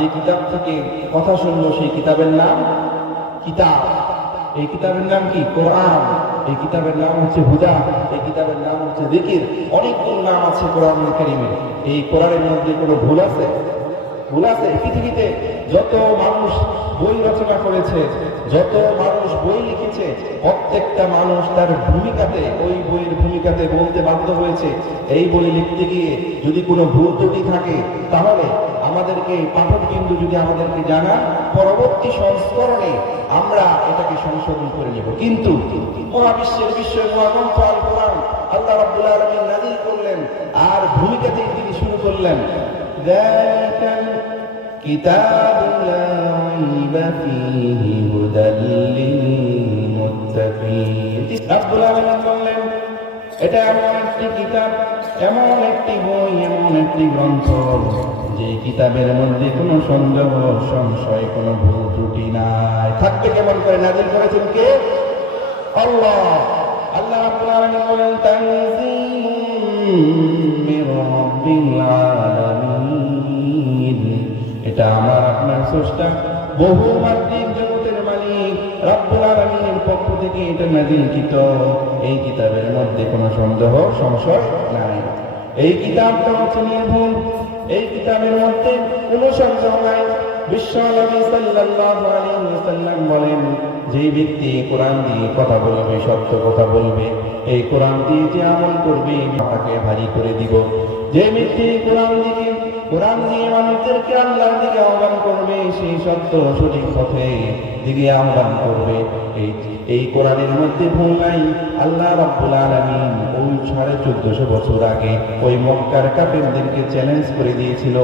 যে কিতাব থেকে কথা শুনলো সেই কিতাবের নাম কিতাব। এই কিতাবের নাম কি? কোরআন। এই কিতাবের নাম হচ্ছে হুদা। এই কিতাবের নাম হচ্ছে দিকির অনেকগুলো নাম আছে কোরআন কারিমের। এই কোরআনের মধ্যে কোনো ভুল আছে? ভুল আছে? পৃথিবীতে যত মানুষ বই রচনা করেছে, যত মানুষ বই লিখেছে, প্রত্যেকটা মানুষ তার ভূমিকাতে, ওই বইয়ের ভূমিকাতে বলতে বাধ্য হয়েছে, এই বই লিখতে গিয়ে যদি কোনো ভুল ত্রুটি থাকে, তাহলে আমাদেরকে পাঠক বিন্দু যদি আমাদেরকে জানান, পরবর্তী সংস্করণে আমরা এটাকে সংশোধন করে নেব। কিন্তু মহাবিশ্বের বিশ্বের মহাগ্রন্থ কোরআন আল্লাহ রাব্বুল আলামিন নাযিল করলেন, আর ভূমিকাতেই তিনি শুরু করলেন ذلك الكتاب لا ريب فيه هدى للمتقين রাব্বুল আলামিন বললেন এটা এমন একটি কিতাব এমন একটি বই এমন একটি গ্রন্থ যে কিতাবের মধ্যে কোনো সন্দেহ সংশয় কোনো ভুল ত্রুটি নাই থাকতে কেমন করে নাজিল করেছেন কে আল্লাহ আল্লাহ রাব্বুল আলামিন বলেন তানজিলুম মির রাব্বিল আলামিন এটা আমার আপনার স্রষ্টা বহুমাত্রিক জগতের মালিক, রব্বুল আলামিনের পক্ষ থেকে এটা নাজিলকৃত। এই কিতাবের মধ্যে কোনো সন্দেহ, সংশয় নাই। এই কিতাবটা হচ্ছে নির্ভুল এই কিতাবের মধ্যে কোনো সন্দেহ নাই। বিশ্ব নবী সাল্লাল্লাহু আলাইহি ওয়াসাল্লাম বলেন, যে ব্যক্তি কোরআন দিয়ে কথা বলবে, সত্য কথা বলবে, এই কোরআন দিয়ে যে আমল করবে, তাকে ভারী করে দিব। যে ব্যক্তি কোরআন দিকে কোরআন দিয়ে মানুষদেরকে আল্লাহর দিকে আহ্বান করবে, সেই সত্য সঠিক পথে দিকে আহ্বান করবে। এই এই কোরআনের মধ্যে ভুল নাই। আল্লাহ রাব্বুল আলামিন ওই সাড়ে চোদ্দশো বছর আগে ওই মক্কার কাফেরদেরকে চ্যালেঞ্জ করে দিয়েছিল।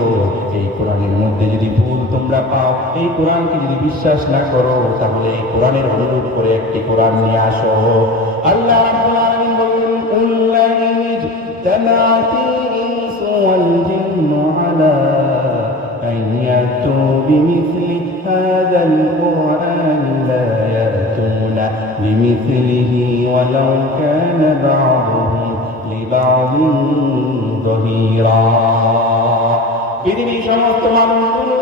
এই কোরআনের মধ্যে যদি ভুল তোমরা পাও, এই কোরআনকে যদি বিশ্বাস না করো, তাহলে এই কোরআনের অনুরূপ করে একটি কোরআন নিয়ে আসো। আল্লাহ রাব্বুল আলামিন বললেন কুল লা ইজতামাআতিল ইনসু ওয়াল জিন্নু আলা أن يأتوا بمثل هذا القرآن لا يأتون بمثله ولو كان بعضهم لبعض ظهيرا পৃথিবীর সমস্ত মানুষগুলো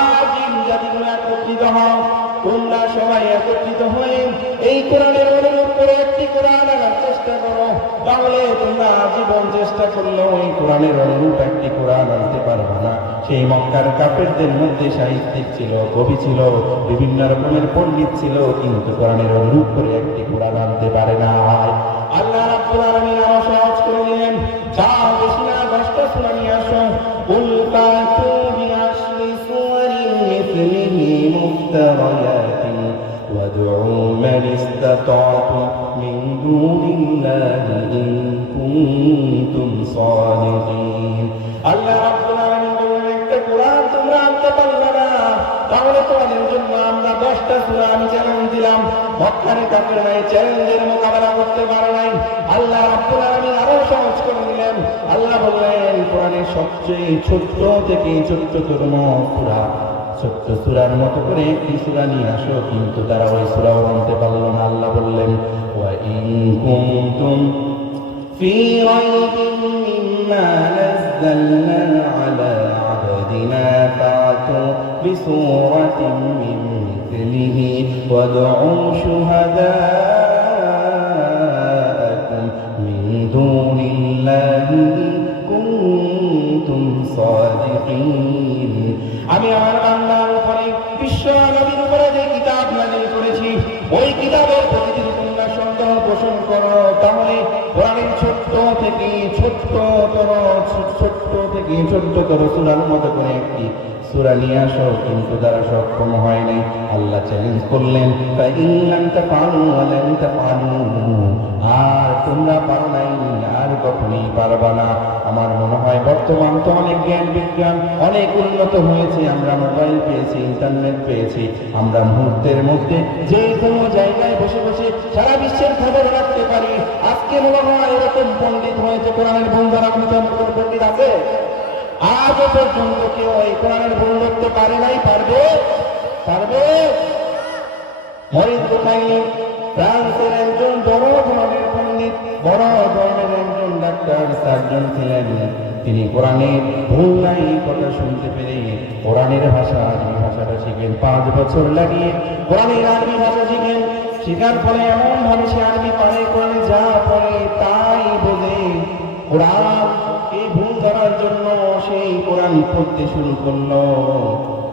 আজ জাতিগুলো একত্রিত হও তোমরা সবাই একত্রিত হয়ে এই কোরআনের অনুরোধ করে একটি কোরআন আনার চেষ্টা করো। তাহলে তোমরা জীবন চেষ্টা করলেও এই কোরআনের অনুরূপ একটি কোরআন আনতে পারবে না। সেই মক্কার কাপেরদের মধ্যে সাহিত্যিক ছিল, কবি ছিল, বিভিন্ন রকমের পণ্ডিত ছিল, কিন্তু কোরআনের অনুরূপ করে একটি কোরআন আনতে পারে না আল্লাহ রাব্বুল আলামিন মুফতারায়াতিন وادعوا من استطعتم من دون الله إن كنتم صادقين আল্লাহ রাব্বুল আলামিন বললেন একটা কোরআন তোমরা আনতে পারলে না তাহলে তোমাদের জন্য আমরা দশটা সূরা আমি চ্যালেঞ্জ দিলাম মক্কার কাফেররা এই চ্যালেঞ্জের মোকাবেলা করতে পারে নাই আল্লাহ রাব্বুল আলামিন আরো সহজ করে দিলেন আল্লাহ বললেন কোরআনের সবচেয়ে ছোট্ট থেকে ছোট্টতম সূরা ছোট্ট সূরার মতো করে একটি সূরা নিয়ে আসো কিন্তু তারা ওই সূরাও আনতে পারলো না আল্লাহ বললেন ওয়া ইন কুনতুম في ريب مما نزلنا على عبدنا فأتوا بسورة من مثله وادعوا شهداءكم من دون الله إن كنتم صادقين আমি আমার করো তাহলে কোরআনের ছোট্ট থেকে ছোট্টতর ছোট্ট থেকে ছোট্টতর সূরার মতো করে একটি সূরা নিয়ে আসো কিন্তু তারা সক্ষম হয় নাই আল্লাহ চ্যালেঞ্জ করলেন ফাইল্লাম তাফআলু ওয়া লাম তাফআলু আর তোমরা পারো নাই আর কখনই পারবা না আমার মনে হয় বর্তমান তো অনেক জ্ঞান বিজ্ঞান অনেক উন্নত হয়েছে আমরা মোবাইল পেয়েছি ইন্টারনেট পেয়েছি আমরা মুহূর্তের মধ্যে যে কোনো জায়গায় বসে বসে সারা বিশ্বের খবর রাখতে পারি আজকে মনে হয় এরকম পণ্ডিত হয়েছে কোরআনের ভুল ধরা কোন পণ্ডিত আছে? আজও পর্যন্ত কেউ এই কোরআনের ভুল ধরতে পারে নাই, পারবে? পারবে? বুখারী ফ্রান্সের একজন বড় ধরনের পণ্ডিত, বড় ধরনের একজন ডাক্তার সার্জন ছিলেন। তিনি কোরআনের ভুল নাই, কথা শুনতে পেরে কোরআনের ভাষা আরবি ভাষাটা শিখেন। পাঁচ বছর লাগিয়ে কোরআনের আরবি ভাষা শিখেন। শেখার পরে এমন ভাবে সে আরবি পারে, কোরআনে যা পড়ে তাই বোঝে।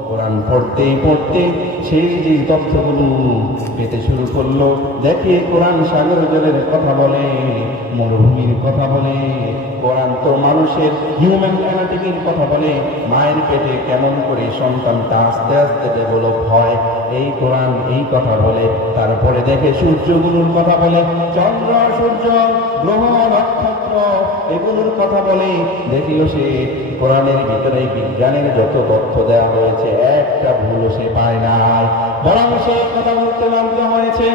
কোরআন পড়তে পড়তে সেই যে তথ্যগুলো পেতে শুরু করল দেখে কোরআন সাগর জলের কথা বলে, মরুভূমির কথা বলে, কোরআন তো মানুষের হিউম্যান অ্যানাটিকের কথা বলে, মায়ের পেটে কেমন করে সন্তানটা আস্তে আস্তে ডেভেলপ হয়, এই কোরআন এই কথা বলে, তারপরে দেখে সূর্যগুলোর কথা বলে, চন্দ্র, সূর্য, গ্রহ, নক্ষত্র এগুলোর কথা বলে দেখিল সে কোরআনের ভিতরে বিজ্ঞানের যত তথ্য দেওয়া হয়েছে, একটা ভুলও সে পায় নাই। বরং সে কথা বলতে বাধ্য হয়েছে,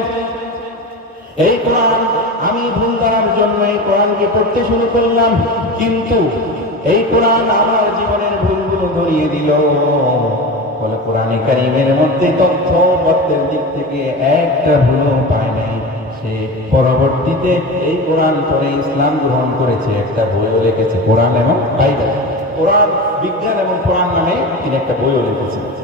এই কোরআন আমি ভুল করার জন্য এই কোরআনকে পড়তে শুরু করলাম, কিন্তু এই কোরআন আমার জীবনের ভুলগুলো ধরিয়ে দিল। বলে কোরআনে কারিমের মধ্যে তথ্য পত্রের দিক থেকে একটা ভুলও পায় নাই। সে পরবর্তীতে এই কোরআন পরে ইসলাম গ্রহণ করেছে, একটা বইও লিখেছে, কোরআন এবং বাইবেল। কোরআন, বিজ্ঞান এবং কোরআন নামে তিনি একটা বইও লিখেছেন।